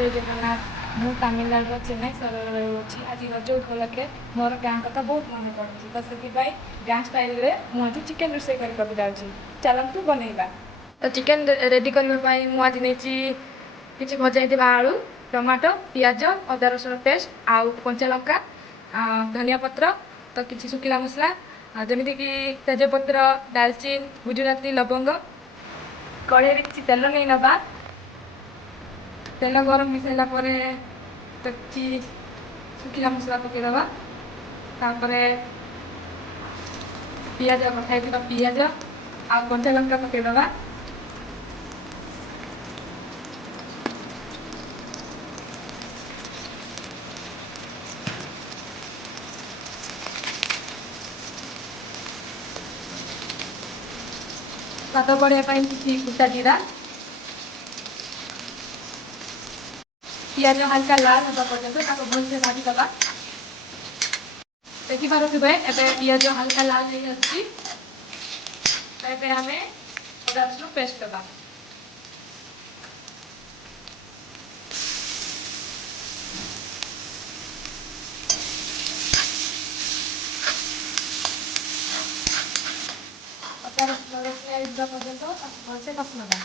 जय जगन्नाथ। ମୁଁ ତାମିଲନାଡୁର ଚେନ୍ନାଇ ସହରରେ ରହୁଅଛି। ଆଜି ରଜ ଉପଲକ୍ଷେ ମୋର ଗାଁ କଥା ବହୁତ ମନେ ପଡ଼ୁଛି, ତ ସେଥିପାଇଁ ଗାଁ ଷ୍ଟାଇଲରେ ମୁଁ ଆଜି ଚିକେନ୍ ରୋଷେଇ କରିବାକୁ ଯାଉଛି। ଚାଲନ୍ତୁ ବନେଇବା। ତ ଚିକେନ୍ ରେଡ଼ି କରିବା ପାଇଁ ମୁଁ ଆଜି ନେଇଛି କିଛି ଭଜା ହେଇଥିବା ଆଳୁ, ଟମାଟୋ, ପିଆଜ, ଅଦା ରସୁଣ ପେଷ୍ଟ, ଆଉ କଞ୍ଚା ଲଙ୍କା, ଧନିଆ ପତ୍ର, ତ କିଛି ଶୁଖିଲା ମସଲା ଯେମିତିକି ତେଜପତ୍ର, ଡାଲଚିନି, ଗୁଜୁରାତି, ଲବଙ୍ଗ। କଢ଼େଇରେ କିଛି ତେଲ ନେଇ ନେବା। ତେଲ ଗରମ ହେଇସାରିଲା ପରେ କିଛି ଶୁଖିଲା ମସଲା ପକାଇଦେବା। ତାପରେ ପିଆଜ କଟା ହେଇଥିବା ପିଆଜ ଆଉ କଞ୍ଚା ଲଙ୍କା ପକାଇଦେବା। ସ୍ୱାଦ ବଢ଼ିବା ପାଇଁ କିଛି କୁଟା ଜିରା। ପିଆଜ ହାଲକା ଲାଲ ହେବା ପର୍ଯ୍ୟନ୍ତ ତାକୁ ଭଲସେ ଭାଜିଦେବା। ଦେଖିପାରୁଥିବେ ଏବେ ପିଆଜ ହାଲକା ଲାଲ ହେଇଆସୁଛି। ଏବେ ଆମେ ଅଦା ରସୁଣ ପେଷ୍ଟ ଦେବା। ଅଦା ରସୁଣ ହେଇଯିବା ପର୍ଯ୍ୟନ୍ତ ତାକୁ ଭଲସେ କଷି ନେବା।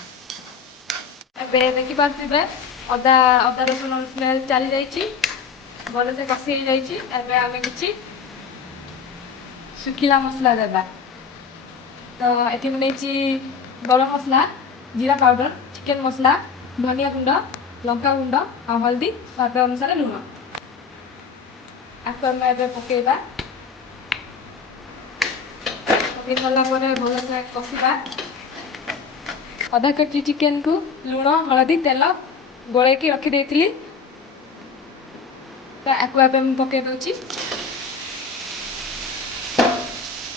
ଏବେ ଦେଖିପାରୁଥିବେ ଅଦା ରସୁଣ ସ୍ମେଲ୍ ଚାଲିଯାଇଛି, ଭଲସେ କଷି ହେଇଯାଇଛି। ଏବେ ଆମେ କିଛି ଶୁଖିଲା ମସଲା ଦେବା। ତ ଏଠି ମୁଁ ନେଇଛି ଗରମ ମସଲା, ଜିରା ପାଉଡ଼ର, ଚିକେନ୍ ମସଲା, ଧନିଆ ଗୁଣ୍ଡ, ଲଙ୍କା ଗୁଣ୍ଡ ଆଉ ହଳଦୀ, ସ୍ୱାଦ ଅନୁସାରେ ଲୁଣ। ଆକୁ ଆମେ ଏବେ ପକାଇବା। ପକାଇ ସାରିଲା ପରେ ଭଲସେ କଷିବା। ଅଧା କେଜି ଚିକେନ୍କୁ ଲୁଣ, ହଳଦୀ, ତେଲ ଗୋଳେଇକି ରଖିଦେଇଥିଲି, ତ ଆକୁ ଏବେ ମୁଁ ପକାଇ ଦେଉଛି।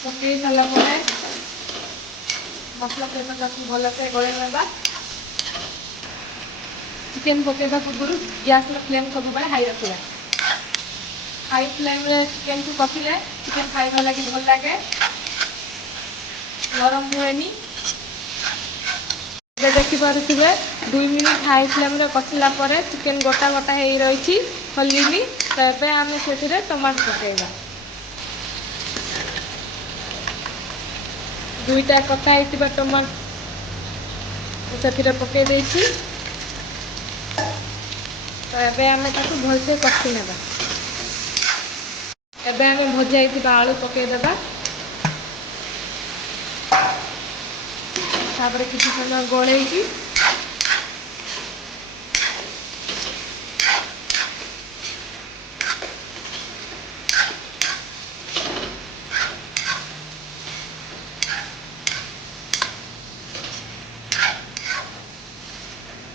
ପକାଇ ସାରିଲା ପରେ ମସଲା ସହିତ ଭଲସେ ଗୋଳେଇ ନେବା। ଚିକେନ୍ ପକାଇବା ପୂର୍ବରୁ ଗ୍ୟାସ୍ର ଫ୍ଲେମ୍ ସବୁବେଳେ ହାଇ ରଖିବା। ହାଇ ଫ୍ଲେମ୍ରେ ଚିକେନ୍କୁ କଷିଲେ ଚିକେନ୍ ଖାଇବା ଲାଗି ଭଲ ଲାଗେ, ଗରମ ହୁଏନି। ଏବେ ଦେଖିପାରୁଥିବେ 2 ମିନିଟ୍ ହାଇ ଫ୍ଲେମ୍ରେ କଷିଲା ପରେ ଚିକେନ୍ ଗୋଟା ଗୋଟା ହେଇ ରହିଛି, ଖୋଲିନି। ତ ଏବେ ଆମେ ସେଥିରେ ଟମାଟୋ ପକାଇବା। ଦୁଇଟା କଟା ହେଇଥିବା ଟମାଟୋ ସେଥିରେ ପକାଇ ଦେଇଛି। ତ ଏବେ ଆମେ ତାକୁ ଭଲସେ କଷି ନେବା। ଏବେ ଆମେ ଭଜା ହେଇଥିବା ଆଳୁ ପକାଇଦେବା। ତାପରେ କିଛି ସମୟ ଗୋଳେଇକି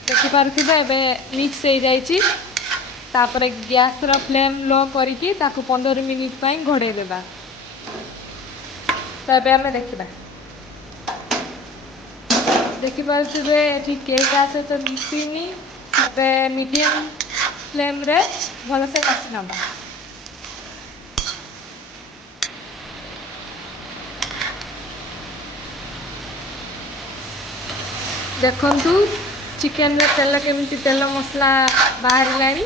ଦେଖିପାରୁଥିବେ ଏବେ ମିକ୍ସ ହେଇଯାଇଛି। ତାପରେ ଗ୍ୟାସ୍ର ଫ୍ଲେମ୍ ଲୋ କରିକି ତାକୁ 15 ମିନିଟ୍ ପାଇଁ ଘୋଡ଼େଇ ଦେବା। ତ ଏବେ ଆମେ ଦେଖିପାରୁଥିବେ ଏଠି କେହି ତା ସହିତ ମିଶିନି। ଏବେ ମିଡ଼ିୟମ୍ ଫ୍ଲେମ୍ରେ ଭଲସେ କଷି ନେବା। ଦେଖନ୍ତୁ ଚିକେନ୍ରେ ତେଲ ମସଲା ବାହାରିଲାଣି।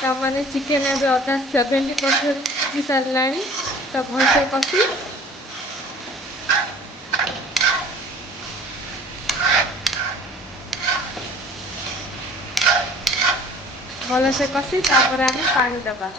ତାମାନେ ଚିକେନ୍ ଏବେ ଅଧା 70% ହେଇ ସାରିଲାଣି। ତ ଭଲସେ କଷି ତାପରେ ଆମେ ପାଣି ଦେବା।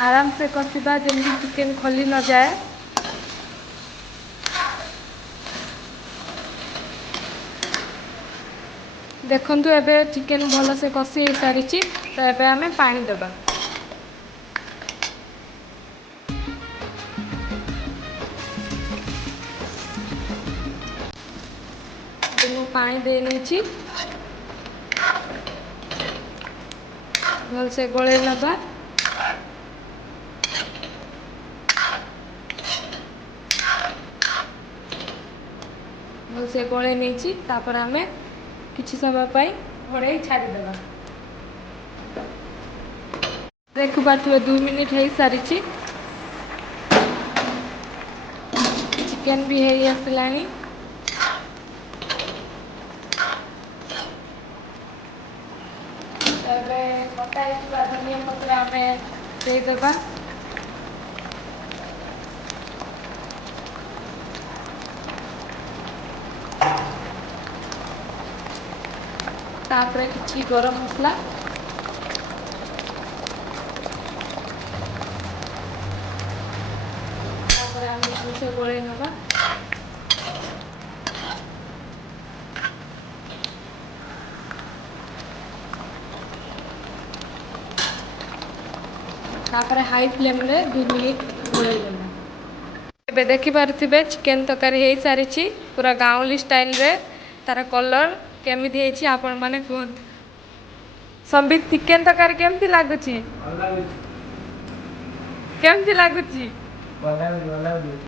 आराम से कषिबा जेମିତି चिकेन ଖୋଲି ନଯାଏ। ଦେଖନ୍ତୁ ଏବେ ଚିକେନ୍ ଭଲସେ କଷି ହେଇସାରିଛି। ତ ଏବେ ଆମେ ପାଣି ଦେବା। ମୁଁ ପାଣି ଦେଇ ନେଇଛି। भलसे गोले नबा भलसे गोले नहीं तापर आमे किसी समय पाई घोड़े छाड़ीदेवा देखु पारे 2 मिनिट हो सारी चिकेन भी है आसलानी कटा धनिया पत्र आम देदेबा तापर किछि गरम मसला तापर आम भलसे गोले नबा तापर हाई फ्लेम रे 2 मिनिट गोले देबा देखि पारे चिकेन तरकारी हो सारी पूरा गाँवली स्टाइल रे तार कलर केमिति है आपण माने कहते संबित चिकेन तरकारी केमती लगुच केमती लगुच